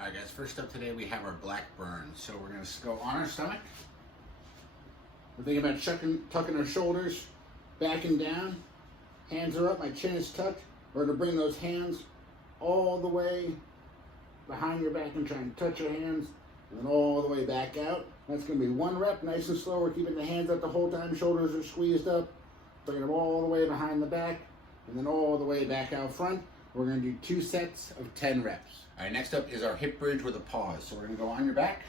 Alright guys, first up today we have our black burn. So we're going to go on our stomach. We're thinking about tucking our shoulders back and down. Hands are up, my chin is tucked. We're going to bring those hands all the way behind your back and try and touch your hands. And then all the way back out. That's going to be one rep, nice and slow. We're keeping the hands up the whole time. Shoulders are squeezed up. Bringing them all the way behind the back. And then all the way back out front. We're going to do 2 sets of 10 reps. All right, next up is our hip bridge with a pause. So we're going to go on your back.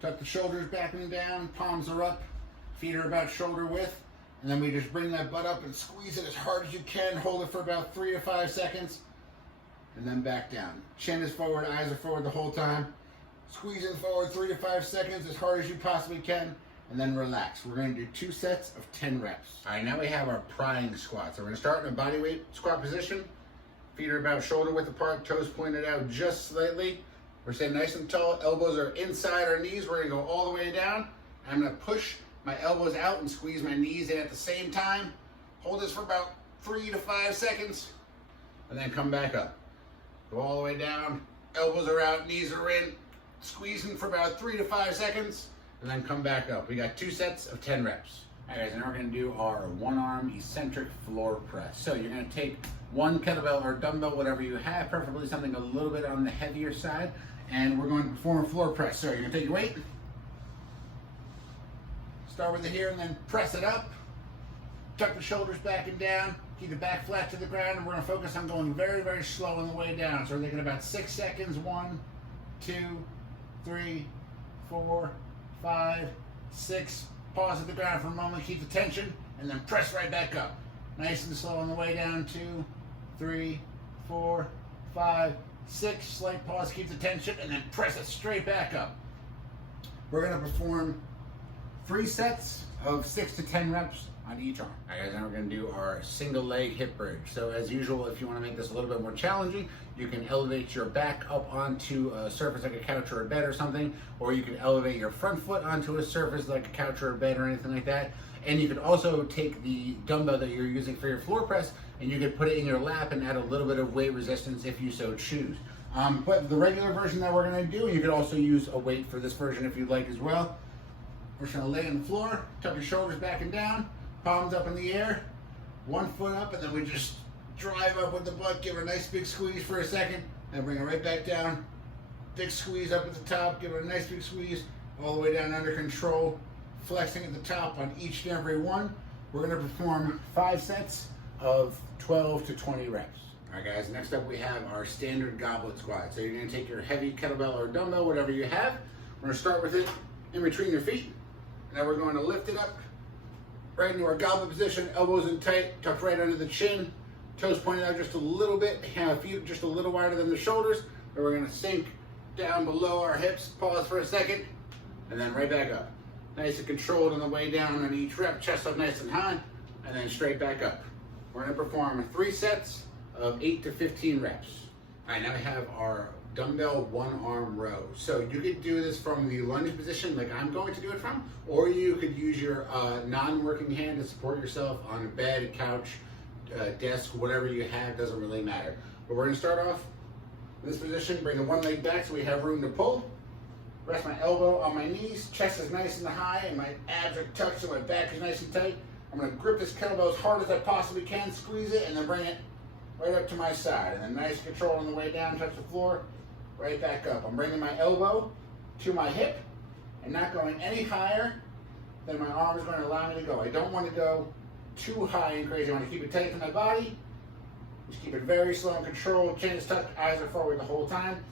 Tuck the shoulders back and down. Palms are up. Feet are about shoulder width. And then we just bring that butt up and squeeze it as hard as you can. Hold it for about 3 to 5 seconds. And then back down. Chin is forward, eyes are forward the whole time. Squeezing forward 3 to 5 seconds as hard as you possibly can. And then relax. We're going to do 2 sets of 10 reps. All right, now we have our prying squat. So we're going to start in a body weight squat position. Feet are about shoulder width apart, toes pointed out just slightly. We're staying nice and tall. Elbows are inside our knees. We're going to go all the way down. I'm going to push my elbows out and squeeze my knees in at the same time. Hold this for about 3 to 5 seconds. And then come back up. Go all the way down. Elbows are out, knees are in. Squeezing for about 3 to 5 seconds. And then come back up. We got 2 sets of 10 reps. All right, guys, and now we're going to do our one-arm eccentric floor press. So you're going to take one kettlebell or dumbbell, whatever you have, preferably something a little bit on the heavier side, and we're going to perform a floor press. So you're going to take your weight, start with it here, and then press it up. Tuck the shoulders back and down. Keep the back flat to the ground, and we're going to focus on going very, very slow on the way down. So we're thinking about 6 seconds. 1, 2, 3, 4, 5, 6. Pause at the ground for a moment, keep the tension, and then press right back up. Nice and slow on the way down. 2, 3, 4, 5, 6. Slight pause, keep the tension, and then press it straight back up. We're going to perform 3 sets of 6 to 10 reps on each arm. All right, guys, now we're going to do our single leg hip bridge. So as usual, if you want to make this a little bit more challenging, you can elevate your back up onto a surface like a couch or a bed or something, or you can elevate your front foot onto a surface like a couch or a bed or anything like that. And you could also take the dumbbell that you're using for your floor press and you could put it in your lap and add a little bit of weight resistance if you so choose. But the regular version that we're going to do, you could also use a weight for this version if you'd like as well. We're just going to lay on the floor, tuck your shoulders back and down, palms up in the air, 1 foot up, and then we just drive up with the butt, give it a nice big squeeze for a second, and bring it right back down. Big squeeze up at the top, give it a nice big squeeze, all the way down under control, flexing at the top on each and every one. We're going to perform 5 sets of 12 to 20 reps. All right, guys, next up we have our standard goblet squat. So you're going to take your heavy kettlebell or dumbbell, whatever you have. We're going to start with it in between your feet, and then we're going to lift it up right into our goblet position, elbows in tight, tucked right under the chin, toes pointed out just a little bit, feet just a little wider than the shoulders, and we're going to sink down below our hips, pause for a second, and then right back up. Nice and controlled on the way down on each rep, chest up nice and high, and then straight back up. We're going to perform 3 sets of 8 to 15 reps. All right, now we have our dumbbell one-arm row. So you could do this from the lunge position like I'm going to do it from, or you could use your non-working hand to support yourself on a bed, a couch, desk, whatever you have, doesn't really matter. But we're going to start off in this position, bring the one leg back so we have room to pull. Rest my elbow on my knees, chest is nice and high, and my abs are tucked so my back is nice and tight. I'm going to grip this kettlebell as hard as I possibly can, squeeze it, and then bring it right up to my side. And then nice control on the way down, touch the floor, right back up. I'm bringing my elbow to my hip and not going any higher than my arm is going to allow me to go. I don't want to go too high and crazy. I want to keep it tight to my body. Just keep it very slow and controlled. Chin is tucked, eyes are forward the whole time.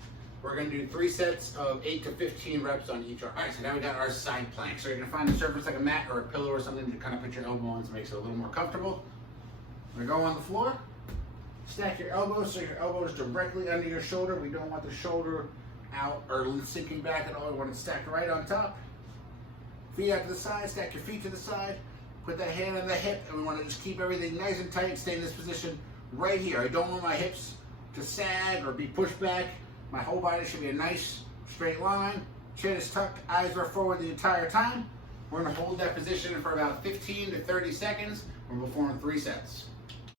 We're going to do 3 sets of 8 to 15 reps on each arm. All right, so now we got our side plank. So you're going to find a surface like a mat or a pillow or something to kind of put your elbow on, so it makes it a little more comfortable. We're going to go on the floor. Stack your elbows so your elbow is directly under your shoulder. We don't want the shoulder out or sinking back at all. We want it stacked right on top. Feet out to the side, stack your feet to the side. Put that hand on the hip, and we want to just keep everything nice and tight. Stay in this position right here. I don't want my hips to sag or be pushed back. My whole body should be a nice straight line. Chin is tucked, eyes are forward the entire time. We're going to hold that position for about 15 to 30 seconds. We're performing 3 sets.